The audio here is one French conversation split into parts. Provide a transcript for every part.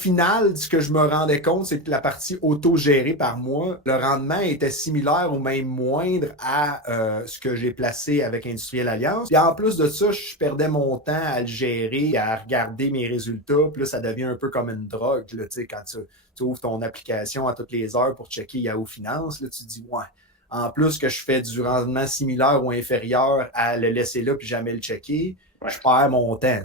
final, ce que je me rendais compte, c'est que la partie auto-gérée par moi, le rendement était similaire ou même moindre à ce que j'ai placé avec Industriel Alliance. Puis en plus de ça, je perdais mon temps à le gérer, à regarder mes résultats. Puis là, ça devient un peu comme une drogue. Là, quand tu ouvres ton application à toutes les heures pour checker Yahoo Finance, là, tu te dis, ouais, en plus que je fais du rendement similaire ou inférieur à le laisser là puis jamais le checker, Ouais. je perds mon temps.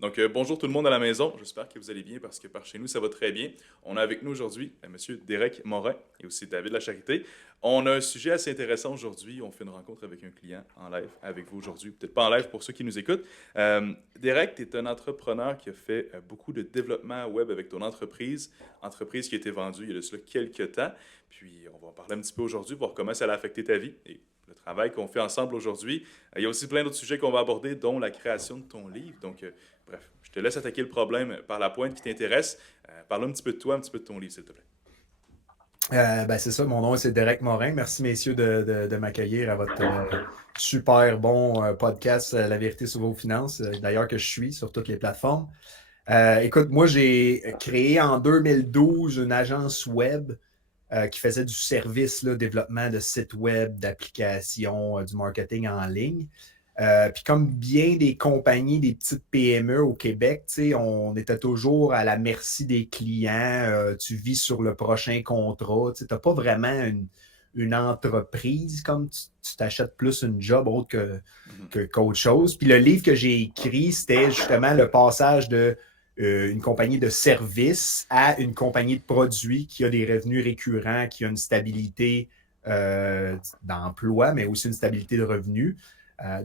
Donc, bonjour tout le monde à la maison. J'espère que vous allez bien parce que par chez nous, ça va très bien. On a avec nous aujourd'hui Monsieur Derek Morin et aussi David Lacharité. On a un sujet assez intéressant aujourd'hui. On fait une rencontre avec un client en live avec vous aujourd'hui. Peut-être pas en live pour ceux qui nous écoutent. Derek, tu es un entrepreneur qui a fait beaucoup de développement web avec ton entreprise. Entreprise qui a été vendue il y a de cela quelques temps. Puis, on va en parler un petit peu aujourd'hui, voir comment ça a affecté ta vie et le travail qu'on fait ensemble aujourd'hui. Il y a aussi plein d'autres sujets qu'on va aborder, dont la création de ton livre. Donc, bref, je te laisse attaquer le problème par la pointe qui t'intéresse. Parle un petit peu de toi, un petit peu de ton livre, s'il te plaît. C'est ça, mon nom c'est Derek Morin. Merci messieurs de m'accueillir à votre super bon podcast La vérité sur vos finances, d'ailleurs que je suis sur toutes les plateformes. Écoute, moi j'ai créé en 2012 une agence web qui faisait du service, là, développement de sites web, d'applications, du marketing en ligne. Puis comme bien des compagnies, des petites PME au Québec, on était toujours à la merci des clients. Tu vis sur le prochain contrat. Tu n'as pas vraiment une entreprise comme tu t'achètes plus une job autre qu'autre chose. Puis le livre que j'ai écrit, c'était justement le passage de une compagnie de services à une compagnie de produits qui a des revenus récurrents, qui a une stabilité d'emploi, mais aussi une stabilité de revenus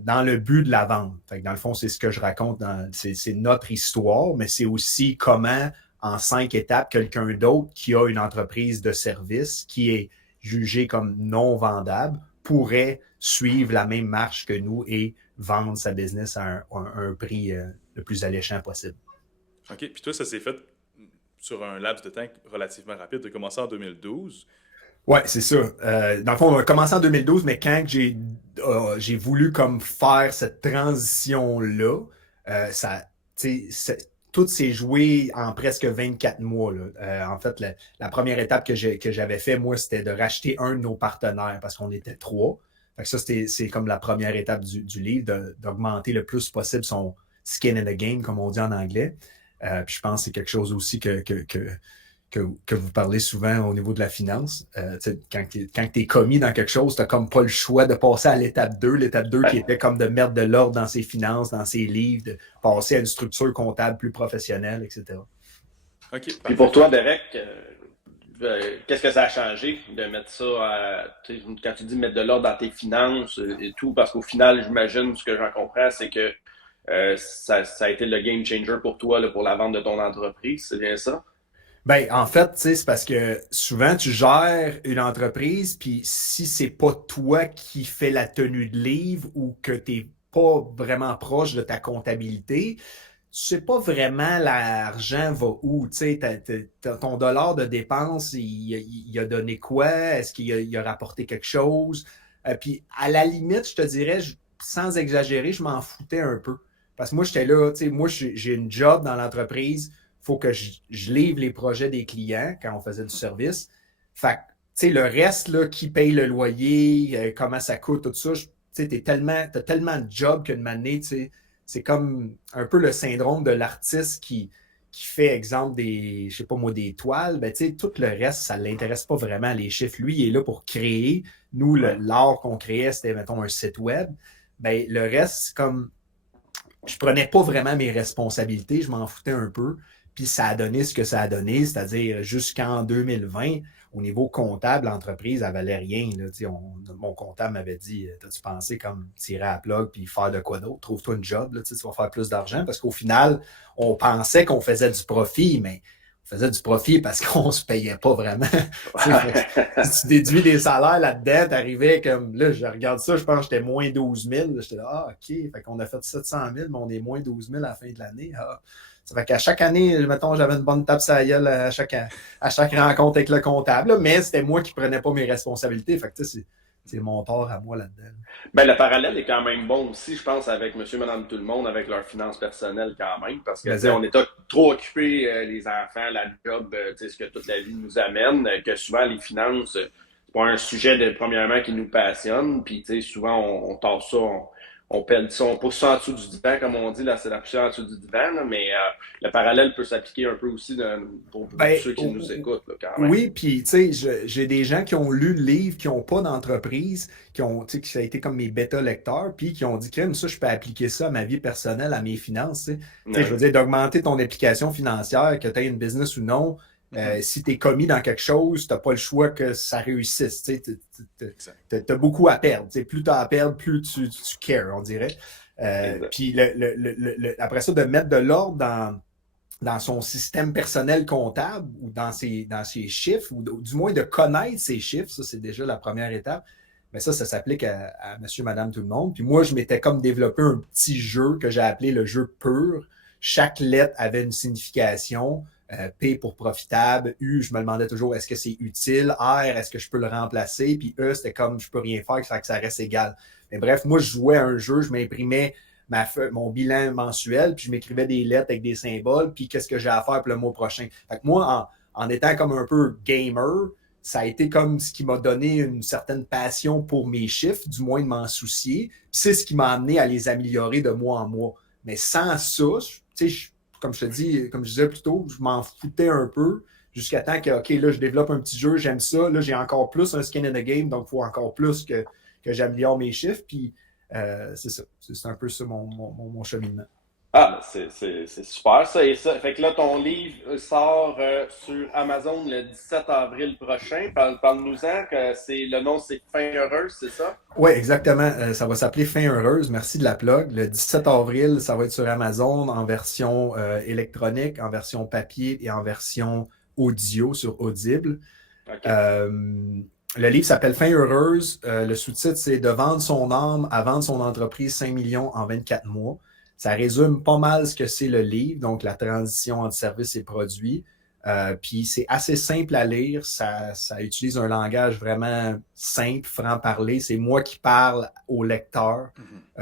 dans le but de la vente. Fait que dans le fond, c'est ce que je raconte, c'est notre histoire, mais c'est aussi comment, en 5 étapes, quelqu'un d'autre qui a une entreprise de service qui est jugée comme non vendable pourrait suivre la même marche que nous et vendre sa business à un prix le plus alléchant possible. OK. Puis toi, ça s'est fait sur un laps de temps relativement rapide. Tu as commencé en 2012. Ouais, c'est ça. Dans le fond, on a commencé en 2012, mais quand j'ai voulu comme faire cette transition-là, ça, tout s'est joué en presque 24 mois. Là. En fait, la première étape que j'avais fait, moi, c'était de racheter un de nos partenaires parce qu'on était trois. Fait que ça, c'est comme la première étape du livre, d'augmenter le plus possible son skin in the game, comme on dit en anglais. Puis je pense que c'est quelque chose aussi que vous parlez souvent au niveau de la finance. Quand tu es commis dans quelque chose, tu n'as comme pas le choix de passer à l'étape 2. L'étape 2 qui Ouais. était comme de mettre de l'ordre dans ses finances, dans ses livres, de passer à une structure comptable plus professionnelle, etc. OK, Puis parfait. pour toi, Derek, qu'est-ce que ça a changé de mettre ça quand tu dis mettre de l'ordre dans tes finances et tout, parce qu'au final, j'imagine, ce que j'en comprends, c'est que ça a été le game changer pour toi là, pour la vente de ton entreprise, c'est bien ça? Ben, en fait, c'est parce que souvent, tu gères une entreprise, puis si c'est pas toi qui fais la tenue de livre ou que tu n'es pas vraiment proche de ta comptabilité, tu sais pas vraiment l'argent va où. Tu sais, ton dollar de dépense, il a donné quoi? Est-ce qu'il a rapporté quelque chose? Puis, à la limite, je te dirais, sans exagérer, je m'en foutais un peu. Parce que moi, j'étais là, tu sais, moi, j'ai une job dans l'entreprise, faut que je livre les projets des clients quand on faisait du service. Fait que, tu sais, le reste, là, qui paye le loyer, comment ça coûte, tout ça, tu sais, t'as tellement de jobs qu'une année, tu sais, c'est comme un peu le syndrome de l'artiste qui fait, exemple, je sais pas moi, des toiles. Ben, tu sais, tout le reste, ça ne l'intéresse pas vraiment, les chiffres. Lui, il est là pour créer. Nous, Ouais. l'art qu'on créait, c'était, mettons, un site web. Ben, le reste, c'est comme je prenais pas vraiment mes responsabilités, je m'en foutais un peu. Puis ça a donné ce que ça a donné, c'est-à-dire jusqu'en 2020, au niveau comptable, l'entreprise, elle valait rien. Là. Mon comptable m'avait dit, t'as-tu pensé comme tirer à la plug puis faire de quoi d'autre? Trouve-toi une job, là, tu vas faire plus d'argent. Parce qu'au final, on pensait qu'on faisait du profit, mais on faisait du profit parce qu'on se payait pas vraiment. Si tu déduis des salaires là-dedans, t'arrivais comme, là, je regarde ça, je pense que j'étais moins 12 000. J'étais là, ah, OK, fait qu'on a fait 700 000, mais on est moins 12 000 à la fin de l'année. Ah. Ça fait qu'à chaque année, mettons, j'avais une bonne tape sur la gueule à chaque rencontre avec le comptable, là, mais c'était moi qui prenais pas mes responsabilités. Fait que, tu sais, c'est mon tort à moi là-dedans. Ben, le parallèle est quand même bon aussi, je pense, avec monsieur, madame, tout le monde, avec leurs finances personnelles quand même, parce que, tu Mais sais, on est trop occupés, les enfants, la job, tu sais, ce que toute la vie nous amène, que souvent les finances, c'est pas un sujet de, premièrement, qui nous passionne, puis, tu sais, souvent, on tasse ça, on pèle ça, on pousse ça en dessous du divan, comme on dit, là, c'est la poussière en dessous du divan, là, mais le parallèle peut s'appliquer un peu aussi pour ben, ceux qui nous écoutent, là, quand même. oui, puis tu sais, j'ai des gens qui ont lu le livre, qui n'ont pas d'entreprise, qui ça a été comme mes bêta-lecteurs, puis qui ont dit, crème, ça, je peux appliquer ça à ma vie personnelle, à mes finances. Tu sais, je veux dire, d'augmenter ton implication financière, que tu aies une business ou non. Si tu es commis dans quelque chose, tu n'as pas le choix que ça réussisse. Tu as beaucoup à perdre. T'sais, plus tu as à perdre, plus tu cares, on dirait. Puis après ça, de mettre de l'ordre dans son système personnel comptable ou dans ses chiffres, ou du moins de connaître ses chiffres, ça c'est déjà la première étape. Mais ça s'applique à monsieur, madame, tout le monde. Puis moi, je m'étais comme développé un petit jeu que j'ai appelé le jeu pur. Chaque lettre avait une signification. P pour profitable, U, je me demandais toujours est-ce que c'est utile, R, est-ce que je peux le remplacer, puis E, c'était comme je peux rien faire, que ça reste égal. Mais bref, moi, je jouais à un jeu, je m'imprimais mon bilan mensuel, puis je m'écrivais des lettres avec des symboles, puis qu'est-ce que j'ai à faire pour le mois prochain. Fait que moi, en étant comme un peu gamer, ça a été comme ce qui m'a donné une certaine passion pour mes chiffres, du moins de m'en soucier, puis c'est ce qui m'a amené à les améliorer de mois en mois. Mais sans ça, tu sais, comme je te dis, comme je disais plus tôt, je m'en foutais un peu jusqu'à temps que, OK, là, je développe un petit jeu, j'aime ça. Là, j'ai encore plus un skin in the game, donc il faut encore plus que j'améliore mes chiffres. Puis, c'est ça. C'est un peu ça mon cheminement. Ah, c'est super ça. Et ça. Fait que là, ton livre sort sur Amazon le 17 avril prochain. Parle-nous-en, que le nom c'est Fin heureuse, c'est ça? Oui, exactement. Ça va s'appeler Fin heureuse. Merci de la plug. Le 17 avril, ça va être sur Amazon en version électronique, en version papier et en version audio sur Audible. Okay. Le livre s'appelle Fin heureuse. Le sous-titre, c'est De vendre son âme à vendre son entreprise 5 millions en 24 mois. Ça résume pas mal ce que c'est le livre, donc la transition entre services et produits. Puis c'est assez simple à lire, ça utilise un langage vraiment simple, franc-parler. C'est moi qui parle au lecteur.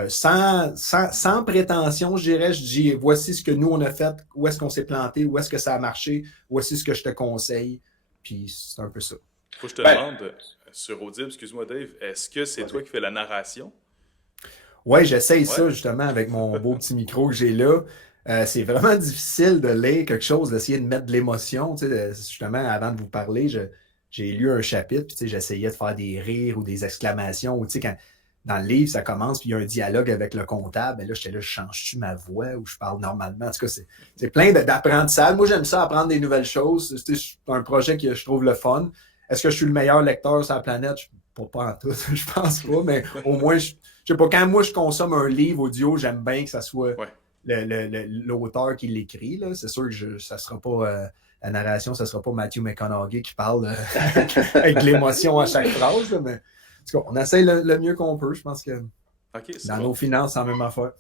Sans prétention, je dis voici ce que nous on a fait, où est-ce qu'on s'est planté, où est-ce que ça a marché, voici ce que je te conseille. Puis c'est un peu ça. Faut que je te demande, sur Audible, excuse-moi Dave, est-ce que c'est toi qui fais la narration? Oui, j'essaye ça justement avec mon beau petit micro que j'ai là. C'est vraiment difficile de lire quelque chose, d'essayer de mettre de l'émotion. Tu sais, justement, avant de vous parler, j'ai lu un chapitre, puis tu sais, j'essayais de faire des rires ou des exclamations. Ou, tu sais, quand dans le livre, ça commence, puis il y a un dialogue avec le comptable, mais là, j'étais là, je change-tu ma voix ou je parle normalement? En tout cas, c'est plein d'apprentissage. Moi, j'aime ça, apprendre des nouvelles choses. C'est un projet que je trouve le fun. Est-ce que je suis le meilleur lecteur sur la planète? Pas en tout, je pense pas, mais au moins, je sais pas, quand moi je consomme un livre audio, j'aime bien que ça soit l'auteur qui l'écrit. C'est sûr que ça sera pas la narration, ça sera pas Matthew McConaughey qui parle avec l'émotion à chaque phrase. Mais en tout cas, on essaye le mieux qu'on peut. Je pense que dans nos finances, c'est la même affaire.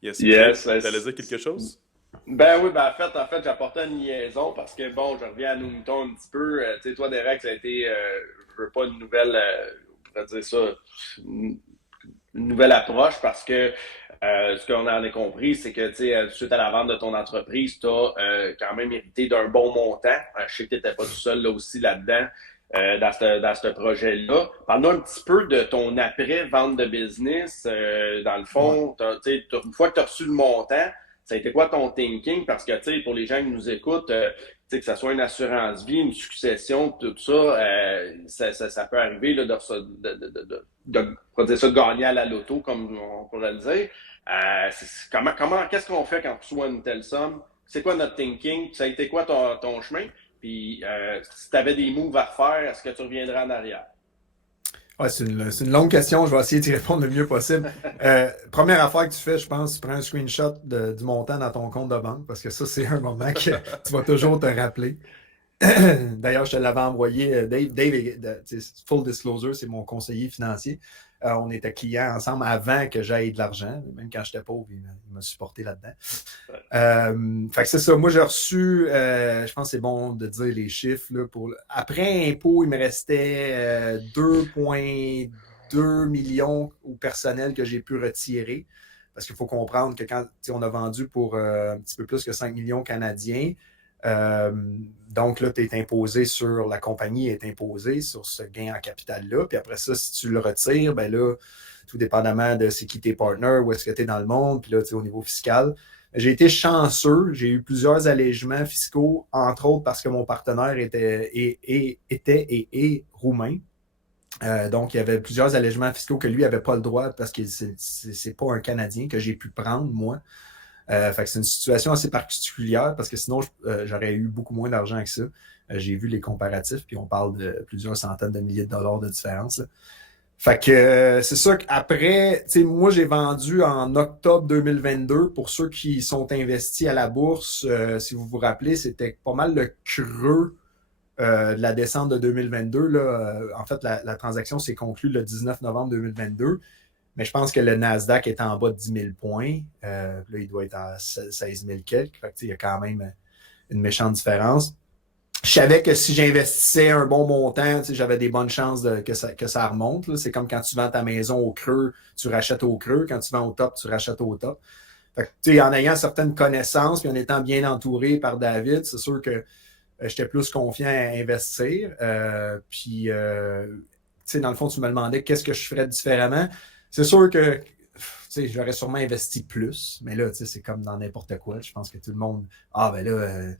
Yes. T'allais dire quelque chose? Ben oui, en fait, j'apportais une liaison parce que, bon, je reviens à nos moutons un petit peu. Tu sais, toi, Derek, ça a été, je veux pas une nouvelle, on pourrait dire ça, une nouvelle approche parce que ce qu'on en a compris, c'est que, tu sais, suite à la vente de ton entreprise, tu as quand même hérité d'un bon montant. Je sais que tu n'étais pas tout seul là aussi là-dedans. Dans ce projet-là. Parle-nous un petit peu de ton après-vente de business. Dans le fond, une fois que tu as reçu le montant, ça a été quoi ton thinking? Parce que, tu sais, pour les gens qui nous écoutent, tu sais, que ça soit une assurance vie, une succession, tout ça, ça peut arriver là, de gagner à la loto, comme on pourrait le dire. Qu'est-ce qu'on fait quand on reçoit une telle somme? C'est quoi notre thinking? Ça a été quoi ton chemin? Puis, si tu avais des moves à faire, est-ce que tu reviendrais en arrière? Ouais, c'est une longue question. Je vais essayer d'y répondre le mieux possible. Première affaire que tu fais, je pense, tu prends un screenshot du montant dans ton compte de banque parce que ça, c'est un moment que tu vas toujours te rappeler. D'ailleurs, je te l'avais envoyé. Dave, full disclosure, c'est mon conseiller financier. On était clients ensemble avant que j'aille de l'argent. Même quand j'étais pauvre, il m'a supporté là-dedans. Fait que c'est ça. Moi, j'ai reçu, je pense que c'est bon de dire les chiffres. Là, après impôt, il me restait 2,2 millions au personnel que j'ai pu retirer. Parce qu'il faut comprendre que quand on a vendu pour un petit peu plus que 5 millions canadiens, donc là, tu es imposé sur, la compagnie est imposée sur ce gain en capital-là. Puis après ça, si tu le retires, ben là, tout dépendamment de c'est qui tes partners, où est-ce que tu es dans le monde, puis là, au niveau fiscal. J'ai été chanceux, j'ai eu plusieurs allègements fiscaux, entre autres parce que mon partenaire était et est roumain. Donc, il y avait plusieurs allègements fiscaux que lui n'avait pas le droit parce que c'est pas un Canadien que j'ai pu prendre, moi. Fait que c'est une situation assez particulière parce que sinon, j'aurais eu beaucoup moins d'argent que ça. J'ai vu les comparatifs, puis on parle de plusieurs centaines de milliers de dollars de différence. Là. Fait que c'est ça qu'après, moi, j'ai vendu en octobre 2022. Pour ceux qui sont investis à la bourse, si vous vous rappelez, c'était pas mal le creux de la descente de 2022. Là. En fait, la transaction s'est conclue le 19 novembre 2022. Mais je pense que le Nasdaq est en bas de 10 000 points. Là, il doit être à 16 000 quelques. Fait que, il y a quand même une méchante différence. Je savais que si j'investissais un bon montant, j'avais des bonnes chances que ça remonte. Là. C'est comme quand tu vends ta maison au creux, tu rachètes au creux. Quand tu vends au top, tu rachètes au top. Fait que, en ayant certaines connaissances, puis en étant bien entouré par David, c'est sûr que j'étais plus confiant à investir. Puis, dans le fond, tu me demandais qu'est-ce que je ferais différemment. C'est sûr que j'aurais sûrement investi plus, mais là, c'est comme dans n'importe quoi. Je pense que tout le monde. Ah, ben là,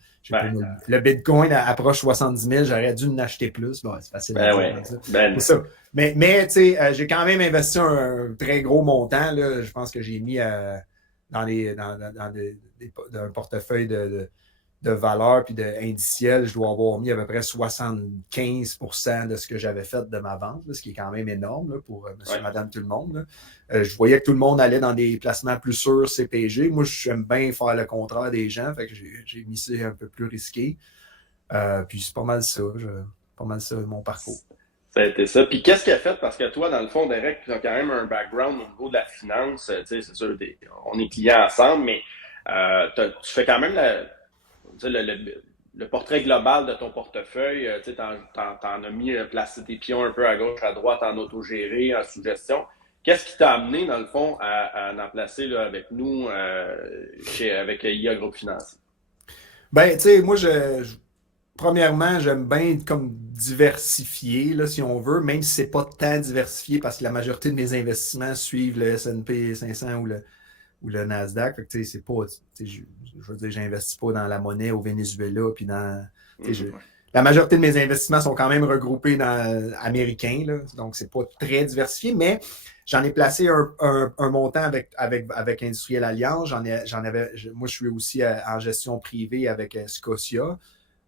le Bitcoin approche 70 000, j'aurais dû en acheter plus. Bon, c'est facile à dire. C'est ça. Mais j'ai quand même investi un très gros montant. Là. Je pense que j'ai mis dans un portefeuille de valeur puis d'indiciel, je dois avoir mis à peu près 75% de ce que j'avais fait de ma vente, là, ce qui est quand même énorme là, pour monsieur, madame, tout le monde. Je voyais que tout le monde allait dans des placements plus sûrs CPG. Moi, j'aime bien faire le contraire des gens, fait que j'ai mis ça un peu plus risqué. Puis c'est pas mal ça, mon parcours. Ça a été ça. Puis qu'est-ce qu'il a fait? Parce que toi, dans le fond, Derek, tu as quand même un background au niveau de la finance. C'est sûr, on est clients ensemble, mais tu fais quand même le portrait global de ton portefeuille. Tu t'en as mis placé tes pions un peu à gauche, à droite, en autogéré, en sous-gestion. Qu'est-ce qui t'a amené, dans le fond, à en placer là, avec nous, avec IA Groupe Financier? Ben, tu sais, moi, premièrement, j'aime bien comme diversifier, là, si on veut, même si c'est pas tant diversifié parce que la majorité de mes investissements suivent le S&P 500 ou le Nasdaq. Fait que, c'est pas, je veux dire, j'investis pas dans la monnaie au Venezuela, puis dans, la majorité de mes investissements sont quand même regroupés dans américains, là, donc c'est pas très diversifié, mais j'en ai placé un montant avec Industriel Alliance. Moi, je suis aussi en gestion privée avec Scotia.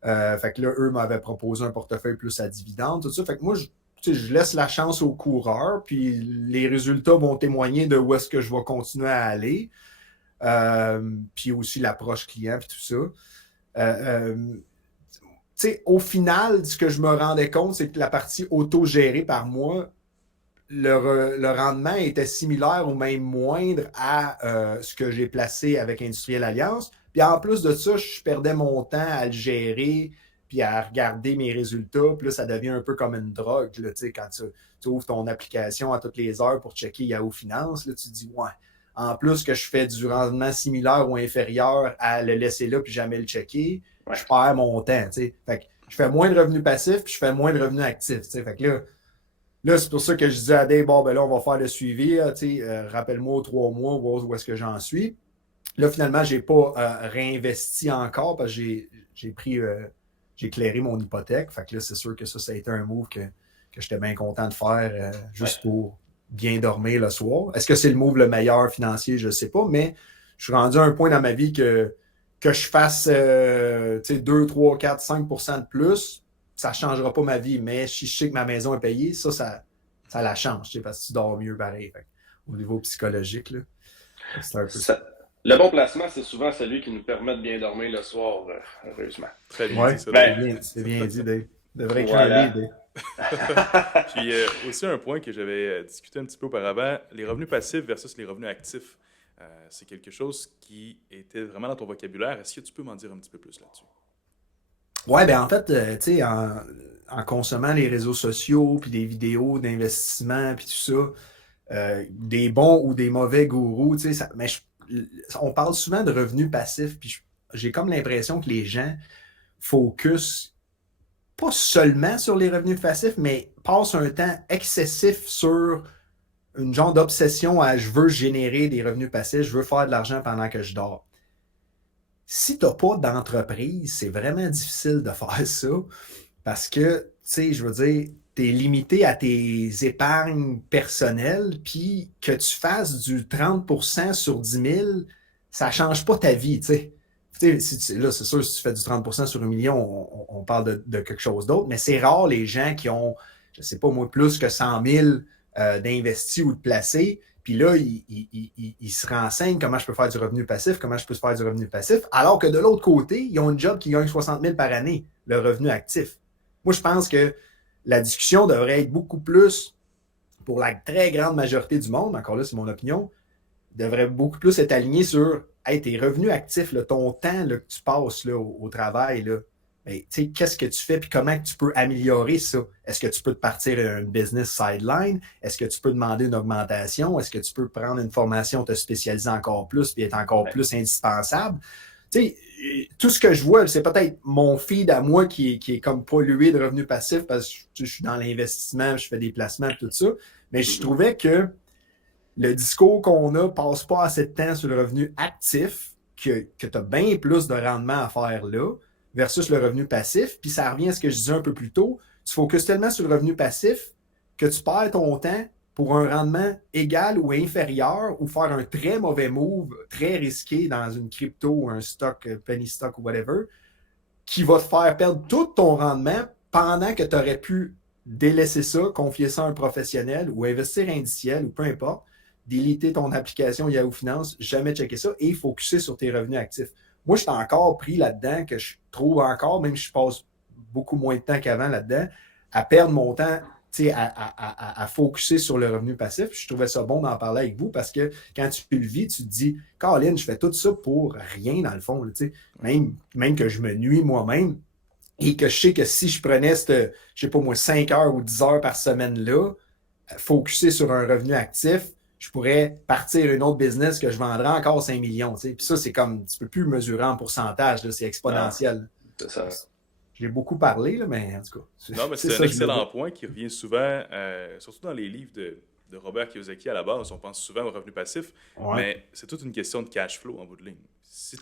Fait que là, eux m'avaient proposé un portefeuille plus à dividendes, tout ça. Fait que moi, je laisse la chance aux coureurs, puis les résultats vont témoigner de où est-ce que je vais continuer à aller. Puis aussi l'approche client, puis tout ça. Au final, ce que je me rendais compte, c'est que la partie auto-gérée par moi, le rendement était similaire ou même moindre à ce que j'ai placé avec Industriel Alliance. Puis en plus de ça, je perdais mon temps à le gérer puis à regarder mes résultats. Puis là, ça devient un peu comme une drogue. Là, quand tu ouvres ton application à toutes les heures pour checker Yahoo Finance, là, tu te dis, ouais, en plus que je fais du rendement similaire ou inférieur à le laisser là puis jamais le checker, je perds mon temps. Fait que je fais moins de revenus passifs puis je fais moins de revenus actifs. Fait que là, c'est pour ça que je disais à Dave, bon, ben là, on va faire le suivi. Rappelle-moi aux 3 mois, voir où est-ce que j'en suis. Là, finalement, je n'ai pas réinvesti encore parce que j'ai clairé mon hypothèque. Fait que là, c'est sûr que ça a été un move que j'étais bien content de faire juste pour bien dormir le soir. Est-ce que c'est le move le meilleur financier? Je ne sais pas, mais je suis rendu à un point dans ma vie que je fasse 2, 3, 4, 5% de plus, ça ne changera pas ma vie. Mais si je sais que ma maison est payée, ça la change parce que tu dors mieux pareil. Fait, au niveau psychologique, là, c'est un peu ça. Le bon placement, c'est souvent celui qui nous permet de bien dormir le soir, heureusement. Très bien dit, ça. C'est bien dit, Dave. Devrait écrire un Voilà. livre. Puis aussi un point que j'avais discuté un petit peu auparavant, les revenus passifs versus les revenus actifs. C'est quelque chose qui était vraiment dans ton vocabulaire. Est-ce que tu peux m'en dire un petit peu plus là-dessus? Ouais, ben en fait, tu sais, en consommant les réseaux sociaux, puis des vidéos d'investissement, puis tout ça, des bons ou des mauvais gourous, tu sais, on parle souvent de revenus passifs, puis j'ai comme l'impression que les gens focus pas seulement sur les revenus passifs, mais passent un temps excessif sur une genre d'obsession à je veux générer des revenus passifs, je veux faire de l'argent pendant que je dors. Si tu n'as pas d'entreprise, c'est vraiment difficile de faire ça parce que, tu sais, je veux dire, tu es limité à tes épargnes personnelles, puis que tu fasses du 30% sur 10 000, ça ne change pas ta vie, tu sais. Là, c'est sûr, si tu fais du 30% sur 1 million, on parle de quelque chose d'autre, mais c'est rare les gens qui ont, je ne sais pas moi, plus que 100 000 d'investis ou de placés, puis là, ils se renseignent comment je peux faire du revenu passif, comment je peux faire du revenu passif, alors que de l'autre côté, ils ont un job qui gagne 60 000 par année, le revenu actif. Moi, je pense que la discussion devrait être beaucoup plus, pour la très grande majorité du monde, encore là, c'est mon opinion, devrait beaucoup plus être aligné sur hey, tes revenus actifs, là, ton temps là, que tu passes là, au travail, là, ben, qu'est-ce que tu fais et comment tu peux améliorer ça? Est-ce que tu peux te partir un business sideline? Est-ce que tu peux demander une augmentation? Est-ce que tu peux prendre une formation, te spécialiser encore plus et être encore plus indispensable? T'sais, tout ce que je vois, c'est peut-être mon feed à moi qui est comme pollué de revenus passifs parce que je suis dans l'investissement, je fais des placements et tout ça. Mais je trouvais que le discours qu'on a passe pas assez de temps sur le revenu actif, que tu as bien plus de rendement à faire là, versus le revenu passif. Puis ça revient à ce que je disais un peu plus tôt. Tu focuses tellement sur le revenu passif que tu perds ton temps pour un rendement égal ou inférieur ou faire un très mauvais move, très risqué dans une crypto ou un stock, penny stock ou whatever, qui va te faire perdre tout ton rendement pendant que tu aurais pu délaisser ça, confier ça à un professionnel ou investir indiciel ou peu importe, déliter ton application Yahoo Finance, jamais checker ça et focuser sur tes revenus actifs. Moi, je suis encore pris là-dedans, que je trouve encore, même si je passe beaucoup moins de temps qu'avant là-dedans, à perdre mon temps à focuser sur le revenu passif. Je trouvais ça bon d'en parler avec vous parce que quand tu le vis, tu te dis, Caroline, je fais tout ça pour rien dans le fond. Là, même que je me nuis moi-même et que je sais que si je prenais cette, je sais pas moi, 5 heures ou 10 heures par semaine là, focuser sur un revenu actif, je pourrais partir une autre business que je vendrais encore 5 millions. Puis ça, c'est comme, tu ne peux plus mesurer en pourcentage, là, c'est exponentiel. C'est ça. J'ai beaucoup parlé, là, mais en tout cas. Non, mais c'est un excellent point qui revient souvent, surtout dans les livres de Robert Kiyosaki à la base. On pense souvent au revenu passif, mais c'est toute une question de cash flow en bout de ligne. C'est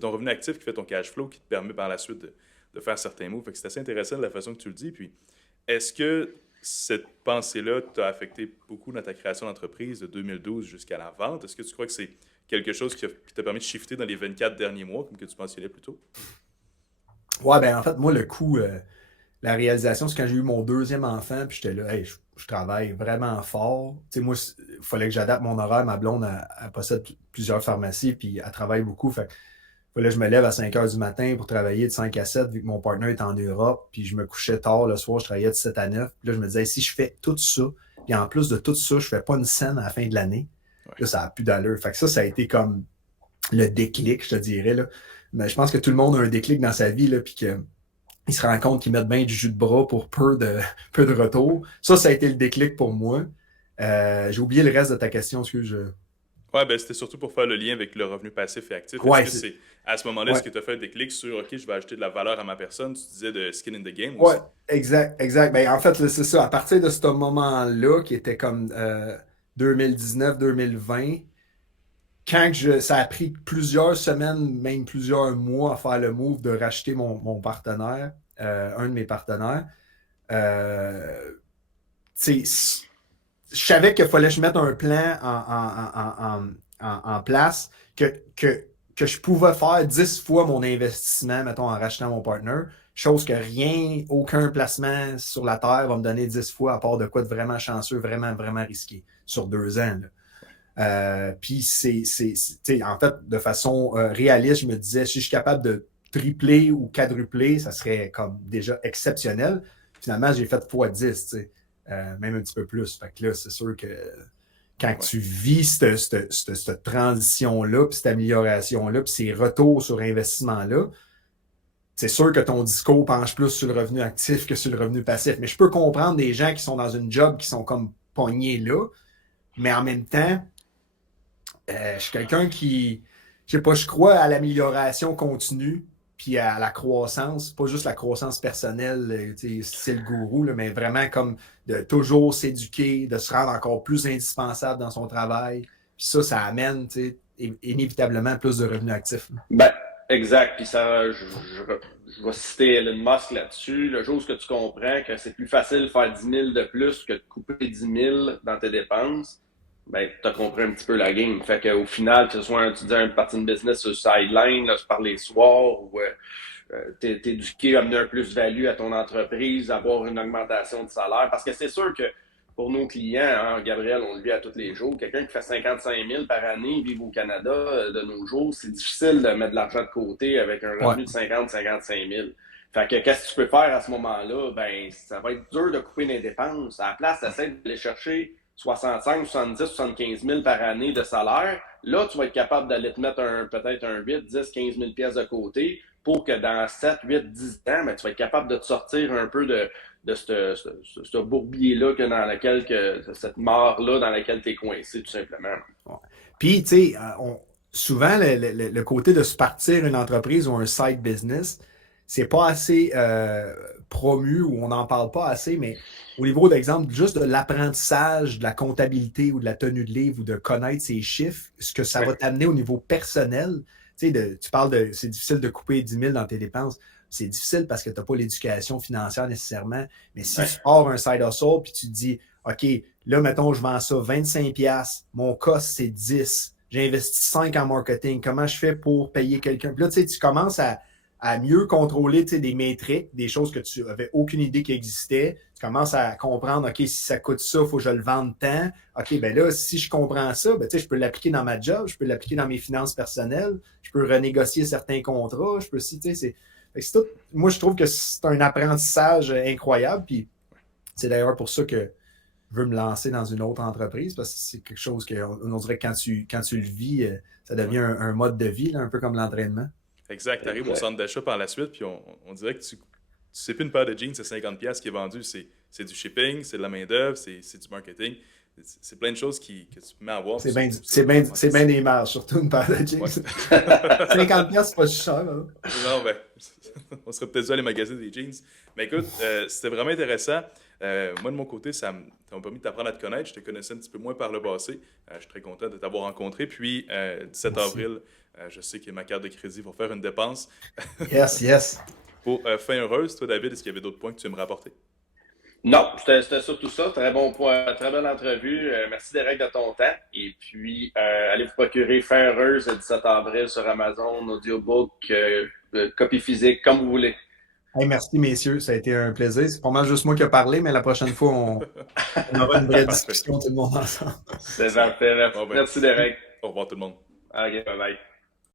ton revenu actif qui fait ton cash flow qui te permet par la suite de faire certains moves. Fait que c'est assez intéressant de la façon que tu le dis. Puis, est-ce que cette pensée-là t'a affecté beaucoup dans ta création d'entreprise de 2012 jusqu'à la vente? Est-ce que tu crois que c'est quelque chose qui t'a permis de shifter dans les 24 derniers mois, comme que tu mentionnais plus tôt? Ouais, ben en fait, moi, le coup, la réalisation, c'est quand j'ai eu mon deuxième enfant, puis j'étais là, hey, je travaille vraiment fort. Tu sais, moi, il fallait que j'adapte mon horaire. Ma blonde, elle possède plusieurs pharmacies, puis elle travaille beaucoup. Fait fallait que je me lève à 5 heures du matin pour travailler de 5 à 7, vu que mon partenaire est en Europe, puis je me couchais tard le soir, je travaillais de 7 à 9. Puis là, je me disais, si je fais tout ça, puis en plus de tout ça, je fais pas une scène à la fin de l'année, là, ça n'a plus d'allure. Fait que ça a été comme le déclic, je te dirais, là. Mais je pense que tout le monde a un déclic dans sa vie, là, puis qu'il se rend compte qu'ils mettent bien du jus de bras pour peu de retour. Ça a été le déclic pour moi. J'ai oublié le reste de ta question, excuse-moi. Ouais, ben c'était surtout pour faire le lien avec le revenu passif et actif. Ouais, Est-ce que c'est à ce moment-là, ouais. est-ce que tu as fait un déclic sur OK, je vais ajouter de la valeur à ma personne? Tu disais de skin in the game Ouais, aussi. exact. Ben, en fait, là, c'est ça. À partir de ce moment-là, qui était comme 2019-2020, ça a pris plusieurs semaines, même plusieurs mois à faire le move de racheter mon partenaire, un de mes partenaires. Euh, je savais qu'il fallait que je mette un plan en place que je pouvais faire 10 fois mon investissement, mettons, en rachetant mon partner. Chose que rien, aucun placement sur la Terre va me donner 10 fois, à part de quoi de vraiment chanceux, vraiment, vraiment risqué sur 2 ans. Puis en fait, de façon réaliste, je me disais, si je suis capable de tripler ou quadrupler, ça serait comme déjà exceptionnel. Finalement, j'ai fait x10, tu sais, même un petit peu plus. Fait que là, c'est sûr que quand tu vis cette transition-là, puis cette amélioration-là, puis ces retours sur investissement-là, c'est sûr que ton discours penche plus sur le revenu actif que sur le revenu passif. Mais je peux comprendre des gens qui sont dans une job qui sont comme pognés là, mais en même temps, je suis quelqu'un qui, je sais pas, je crois à l'amélioration continue, puis à la croissance, pas juste la croissance personnelle, style gourou, là, mais vraiment comme de toujours s'éduquer, de se rendre encore plus indispensable dans son travail. Puis ça amène inévitablement plus de revenus actifs. Ben, exact. Puis ça, je vais citer Elon Musk là-dessus. Le jour où tu comprends que c'est plus facile de faire 10 000 de plus que de couper 10 000 dans tes dépenses, ben, tu as compris un petit peu la game. Fait qu'au final, que ce soit tu dis un parti de business sur le sideline, là, se parler les soirs, ou t'éduquer, amener un plus-value à ton entreprise, avoir une augmentation de salaire. Parce que c'est sûr que pour nos clients, hein, Gabriel, on le vit à tous les jours, quelqu'un qui fait 55 000 par année, vivre au Canada de nos jours, c'est difficile de mettre de l'argent de côté avec un revenu de 50-55 000. Fait que qu'est-ce que tu peux faire à ce moment-là? Ben, ça va être dur de couper les dépenses. À la place, essaie d'aller chercher 65, 70, 75 000 par année de salaire. Là, tu vas être capable d'aller te mettre peut-être un 8, 10, 15 000 pièces de côté pour que dans 7, 8, 10 ans, ben, tu vas être capable de te sortir un peu de ce bourbier-là dans lequel, cette mare-là dans laquelle tu es coincé, tout simplement. Ouais. Puis, tu sais, souvent, le côté de se partir une entreprise ou un side business, c'est pas assez promu ou on n'en parle pas assez, mais au niveau d'exemple, juste de l'apprentissage, de la comptabilité ou de la tenue de livre ou de connaître ces chiffres, ce que ça va t'amener au niveau personnel. Tu sais, tu parles de c'est difficile de couper 10 000 dans tes dépenses. C'est difficile parce que tu n'as pas l'éducation financière nécessairement. Mais si tu pars un side hustle puis tu te dis, OK, là, mettons, je vends ça 25$, mon cost, c'est 10. J'ai investi 5 en marketing. Comment je fais pour payer quelqu'un? Puis là, tu sais, tu commences à mieux contrôler des métriques, des choses que tu n'avais aucune idée qui existaient. Tu commences à comprendre, OK, si ça coûte ça, il faut que je le vende tant. OK, ben là, si je comprends ça, ben, je peux l'appliquer dans ma job, je peux l'appliquer dans mes finances personnelles, je peux renégocier certains contrats, je peux aussi, c'est tout. Moi, je trouve que c'est un apprentissage incroyable. Puis c'est d'ailleurs pour ça que je veux me lancer dans une autre entreprise, parce que c'est quelque chose qu'on dirait que quand tu le vis, ça devient un mode de vie, là, un peu comme l'entraînement. Exact. Tu arrives au centre d'achat par la suite, puis on dirait que tu sais plus une paire de jeans, c'est 50$ qui est vendue. C'est du shipping, c'est de la main-d'œuvre, c'est du marketing. C'est plein de choses que tu peux avoir. C'est bien des marges, surtout une paire de jeans. Ouais. 50$, c'est pas cher. Là. Non, ben, on serait peut-être dû aller magasiner des jeans. Mais écoute, c'était vraiment intéressant. Moi, de mon côté, ça m'a permis d'apprendre à te connaître. Je te connaissais un petit peu moins par le passé. Je suis très content de t'avoir rencontré. Puis, 17 avril, je sais que ma carte de crédit va faire une dépense. Yes. Pour fin heureuse, toi, David, est-ce qu'il y avait d'autres points que tu aimerais rapporter? Non, c'était surtout ça. Très bon point, très belle entrevue. Merci Derek de ton temps. Et puis, allez vous procurer Fin heureuse le 17 avril sur Amazon, audiobook, copie physique, comme vous voulez. Hey, merci messieurs, ça a été un plaisir. C'est pas mal juste moi qui ai parlé, mais la prochaine fois, on aura une vraie discussion tout le monde ensemble. C'est parfait. Merci Derek. Au revoir tout le monde. OK, bye bye.